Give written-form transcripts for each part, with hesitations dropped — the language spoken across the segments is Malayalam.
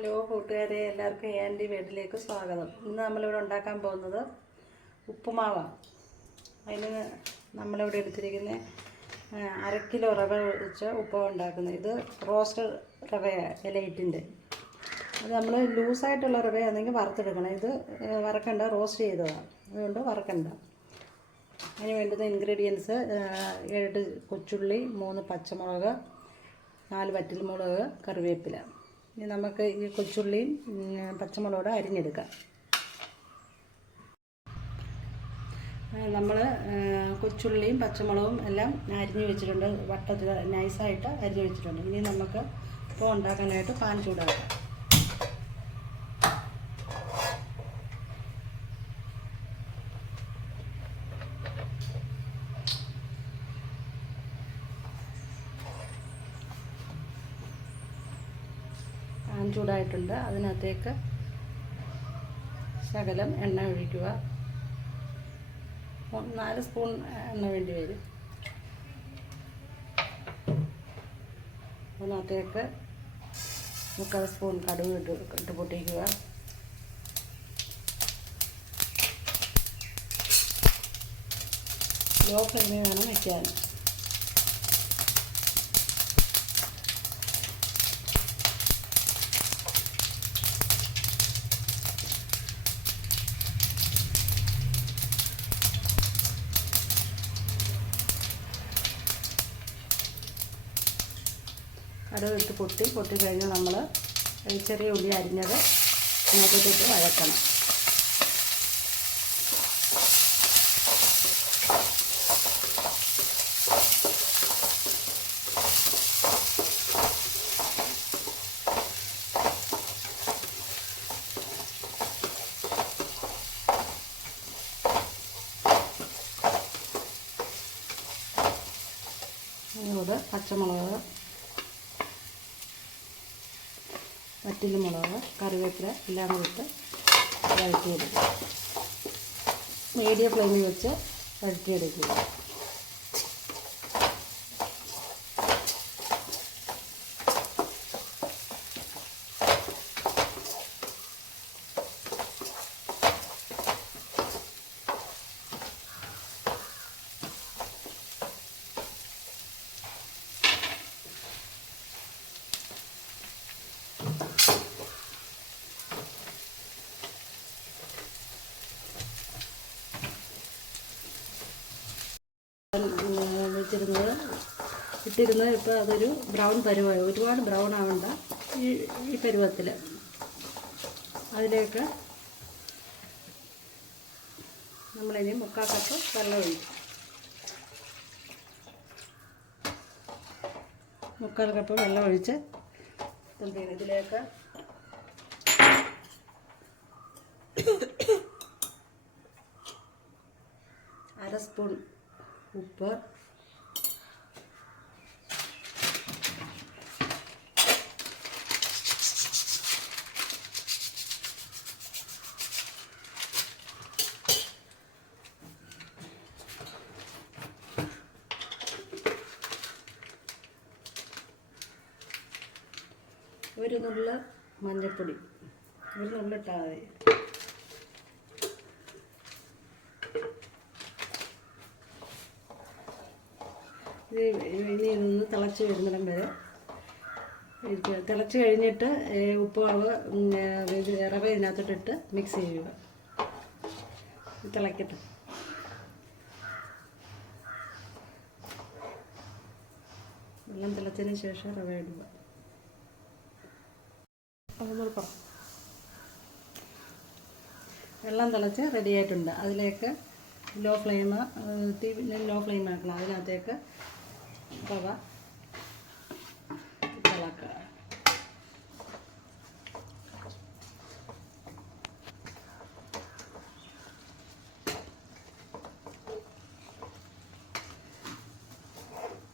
ഹലോ കൂട്ടുകാരെ, എല്ലാവർക്കും എൻ്റെ വീട്ടിലേക്ക് സ്വാഗതം. ഇന്ന് നമ്മളിവിടെ ഉണ്ടാക്കാൻ പോകുന്നത് ഉപ്പുമാവാണ്. അതിന് നമ്മളിവിടെ എടുത്തിരിക്കുന്ന 1/2 കിലോ റവ വെച്ച് ഉപ്പുമാവ് ഉണ്ടാക്കുന്നത്. ഇത് റോസ്റ്റ് റവയാണ്, എലൈറ്റിൻ്റെ. അത് നമ്മൾ ലൂസായിട്ടുള്ള റവയാണെങ്കിൽ വറുത്തെടുക്കണം. ഇത് വറക്കണ്ട, റോസ്റ്റ് ചെയ്തതാണ്, അതുകൊണ്ട് വറക്കണ്ട. അതിന് വേണ്ടുന്ന ഇൻഗ്രീഡിയൻസ് 7 കൊച്ചുള്ളി, 3 പച്ചമുളക്, 4 വറ്റൽമുളക്, കറിവേപ്പില. ഇനി നമുക്ക് ഈ കൊച്ചുള്ളിയും പച്ചമുളകും അരിഞ്ഞെടുക്കാം. നമ്മൾ കൊച്ചുള്ളിയും പച്ചമുളകും എല്ലാം അരിഞ്ഞ് വെച്ചിട്ടുണ്ട്, വട്ടത്തിൽ നൈസായിട്ട് അരിഞ്ഞ് വെച്ചിട്ടുണ്ട്. ഇനി നമുക്ക് ഇപ്പോൾ ഉണ്ടാക്കാനായിട്ട് പാൻ ചൂടാക്കാം. പാൻ ചൂടായിട്ടുണ്ട്, അതിനകത്തേക്ക് ശകലം എണ്ണ ഒഴിക്കുക. 4 സ്പൂൺ എണ്ണ വേണ്ടി വരും. അതിനകത്തേക്ക് 3/4 സ്പൂൺ കടുക് ഇട്ട് പൊട്ടിക്കുക. ലോ ഫ്ലെയിമിൽ വേണം വയ്ക്കാൻ. കടുക് ഇട്ട് പൊട്ടിക്കഴിഞ്ഞ് നമ്മൾ ചെറിയ ഉള്ളി അരിഞ്ഞത് അതിനകത്തോട്ട് വഴക്കണം. അതിനോട് പച്ചമുളക്, വറ്റൽമുളക്, കറിവേപ്പില എല്ലാം കൂടി വഴറ്റിയെടുക്കുക. മീഡിയം ഫ്ലെയിമിൽ വെച്ച് വഴറ്റിയെടുക്കുക. ഇട്ടിരുന്നത് ഇപ്പോൾ അതൊരു ബ്രൗൺ പരുവമായി. ഒരുപാട് ബ്രൗൺ ആവണ്ട, ഈ പരുവത്തിൽ. അതിലേക്ക് നമ്മളിനി 3/4 കപ്പ് വെള്ളം ഒഴിക്കും. 3/4 കപ്പ് വെള്ളം ഒഴിച്ച് ഇതിലേക്ക് അര സ്പൂൺ ഉപ്പ്, ഒരു നുള്ള് മഞ്ഞൾപ്പൊടി, ഒരു നുള്ളിട്ടാൽ മതി. ഇനി ഇതൊന്ന് തിളച്ച് വരുന്നിടം വരെ ഇരിക്കുക. തിളച്ച് കഴിഞ്ഞിട്ട് ഉപ്പുമാവ് റവ ഇതിനകത്തോട്ടിട്ട് മിക്സ് ചെയ്യുക. തിളക്കട്ടെ. വെള്ളം തിളച്ചതിന് ശേഷം റവ ഇടുക. വെള്ളം തിളച്ച് റെഡിയായിട്ടുണ്ട്. അതിലേക്ക് ലോ ഫ്ലെയിം ആക്കണം. അതിനകത്തേക്ക് റവ തിളക്കുക.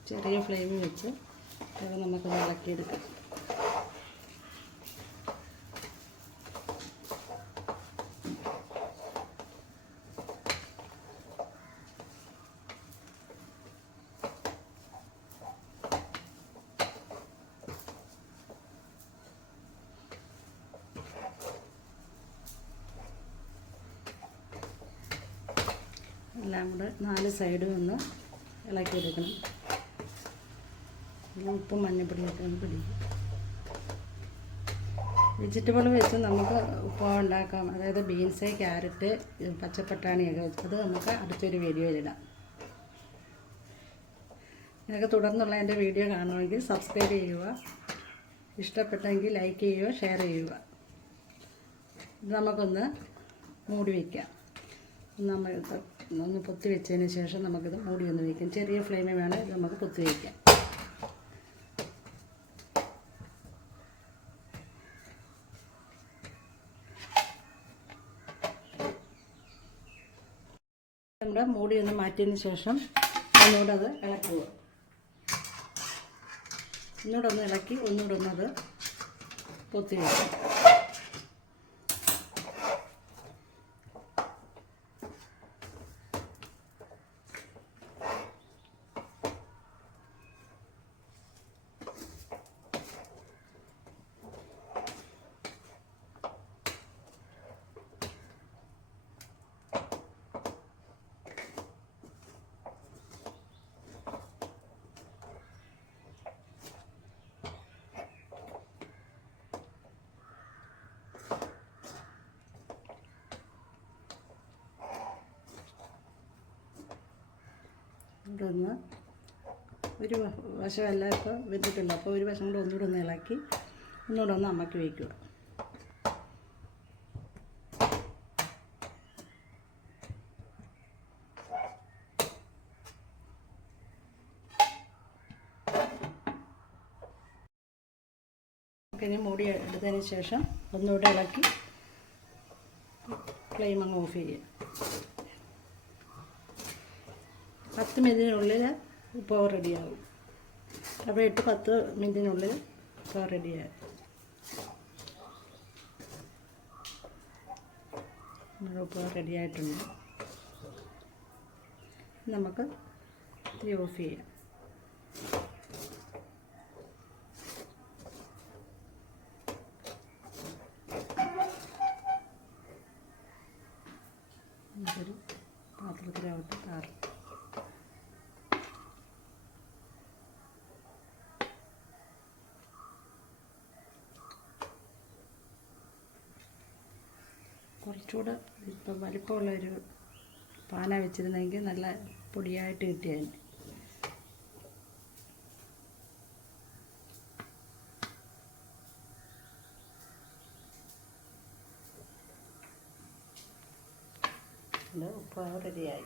ചെറിയ ഫ്ലെയിമിൽ വെച്ച് റവ നമുക്ക് ഇളക്കിയെടുക്കാം. എല്ലാം കൂടെ 4 സൈഡും ഒന്ന് ഇളക്കിയെടുക്കണം. ഉപ്പും മഞ്ഞൾപ്പൊടിയൊക്കെ ഒന്ന് പിടിക്കും. വെജിറ്റബിൾ വെച്ച് നമുക്ക് ഉപ്പുമാവ് ഉണ്ടാക്കാം. അതായത് ബീൻസ്, ക്യാരറ്റ്, പച്ചപ്പട്ടാണിയൊക്കെ വെച്ചത് നമുക്ക് അടുത്തൊരു വീഡിയോയിലിടാം. നിങ്ങൾക്ക് തുടർന്നുള്ള എൻ്റെ വീഡിയോ കാണുമെങ്കിൽ സബ്സ്ക്രൈബ് ചെയ്യുക. ഇഷ്ടപ്പെട്ടെങ്കിൽ ലൈക്ക് ചെയ്യുക, ഷെയർ ചെയ്യുക. ഇത് നമുക്കൊന്ന് മൂടി വയ്ക്കാം. നമ്മൾ ഒന്ന് പൊത്തി വെച്ചതിന് ശേഷം നമുക്കിത് മൂടി ഒന്ന് വയ്ക്കാം. ചെറിയ ഫ്ലെയിമിൽ വേണം ഇത് നമുക്ക് പൊത്തി വയ്ക്കാം. നമ്മുടെ മൂടി ഒന്ന് മാറ്റിയതിന് ശേഷം ഒന്നുകൂടെ അത് ഇളക്കുക. ഒന്നുകൂടെ ഒന്ന് ഇളക്കി ഒന്നുകൂടെ ഒന്നത് പൊത്തി വയ്ക്കും. ഇതൊന്ന് ഒരു വശമല്ല ഇപ്പോൾ വെന്തിട്ടില്ല. അപ്പോൾ ഒരു വശം കൂടെ ഒന്നുകൂടെ ഒന്ന് ഇളക്കി ഒന്നുകൂടെ ഒന്ന് അമ്മക്കി വയ്ക്കുക. ഇനി മൂടി എടുത്തതിന് ശേഷം ഒന്നുകൂടെ ഇളക്കി ഫ്ലെയിം അങ്ങ് ഓഫ് ചെയ്യുക. 10 മിനിറ്റിനുള്ളിൽ ഉപ്പുമാവ് റെഡിയാകും. അപ്പോൾ 8-10 മിനിറ്റിനുള്ളിൽ ഉപ്പുമാവ് റെഡിയാകും. നമ്മുടെ ഉപ്പുമാവ് റെഡിയായിട്ടുണ്ട്. നമുക്ക് തീ ഓഫ് ചെയ്യാം. ഒരു പാത്രത്തിലാവട്ടെ താറ്. കുറച്ചുകൂടെ ഇപ്പം വലിപ്പമുള്ളൊരു പാന വെച്ചിരുന്നെങ്കിൽ നല്ല പൊടിയായിട്ട് കിട്ടിയാൽ. ഉപ്പുമാവ് റെഡിയായി.